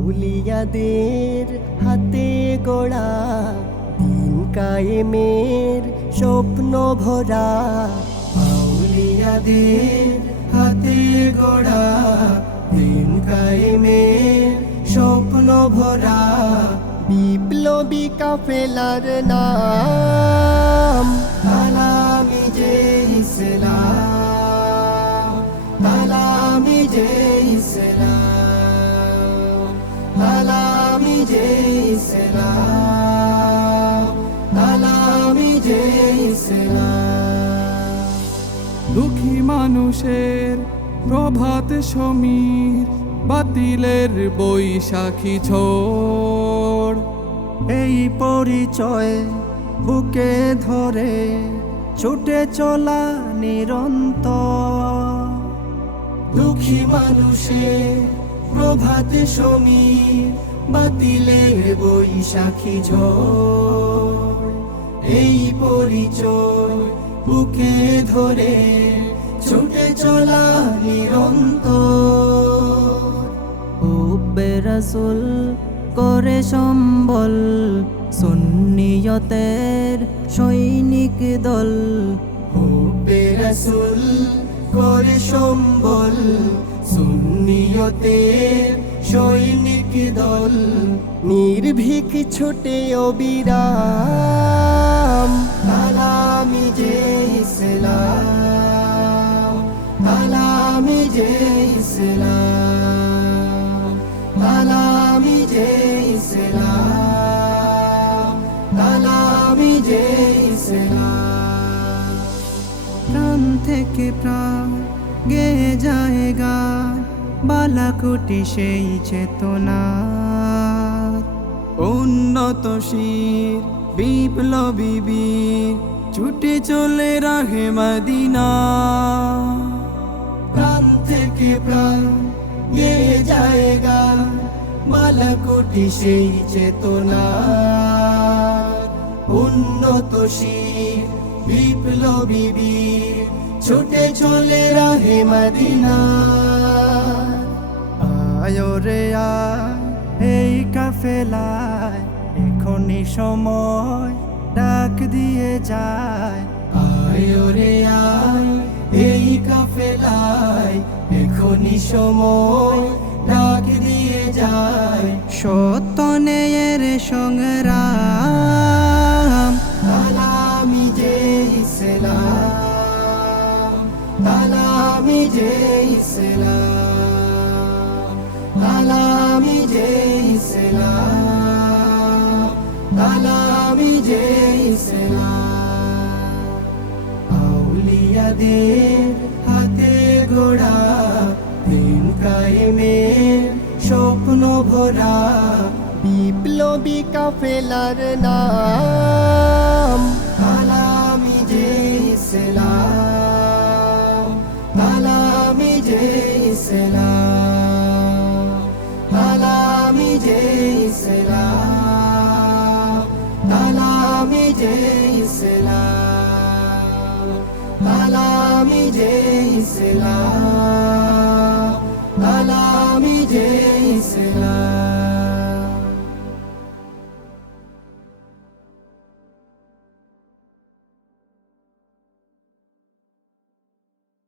আউলিয়াদের হাতে গড়া দিন কায়েমের স্বপ্ন ভরা, আউলিয়াদের হাতে গড়া দিন কায়েমের স্বপ্ন ভরা, বিপ্লবী কাফেলার নাম তালামিজে ইসলাম, তালামিজে ইসলাম, তালামিজে ইসলাম, তালামিজে ইসলাম। দুঃখী মানুষের প্রভাত সমীর, বাতিলের বৈশাখী ঝড়, এই পরিচয় বুকে ধরে ছুটে চলা নিরন্তর। দুঃখী মানুষের প্রভাত সমীর, বাতিলের বৈশাখী ঝড়, এই পরিচয় বুকে ধরে ছুটে চলা নিরন্তর। হুব্বে রাসূল করে সম্বল সুন্নিয়তের সৈনিক দল, হুব্বে রাসূল করে সম্বল সুন্নিয়তের সৈনিক দল, নির্ভীক ছোটে অবিরাম তালামিজে ইসলাম, তালামিজে ইসলাম, তালামিজে ইসলাম, তালামিজে ইসলাম। প্রাণ থেকে প্রাণ গেয়ে যায় গান, বালাকুটি সেই চেতনা, উন্নতশীল বিপ্লবী বীর ছুটে চলে রাহে মদিনা। প্রাণ থেকে প্রাণ গেয়ে যায় গান, বালাকুটি সেই চেতনা, উন্নতশীল বিপ্লবী বীর ছুটে চলে রাহে মদিনা। আয় রে আয় এই কাফেলায়, এখনই সময় ডাক দিয়ে যায়। আয় রে আয় এই কাফেলায়, এখনই সময় ডাক দিয়ে যায়। সত্য ন্যায়ের সংগ্রাম তালামিজে ইসলাম, তালামিজে ইসলাম, তালামিজে ইসলাম, তালামিজে ইসলাম। আউলিয়াদের হাতে গড়া দিন কায়েমের স্বপ্ন ভরা, বিপ্লবী কাফেলার নাম তালামিজে ইসলাম, তালামিজে ইসলাম, তালামিজে ইসলাম, তালামিজে ইসলাম, তালামিজে ইসলাম, তালামিজে ইসলাম।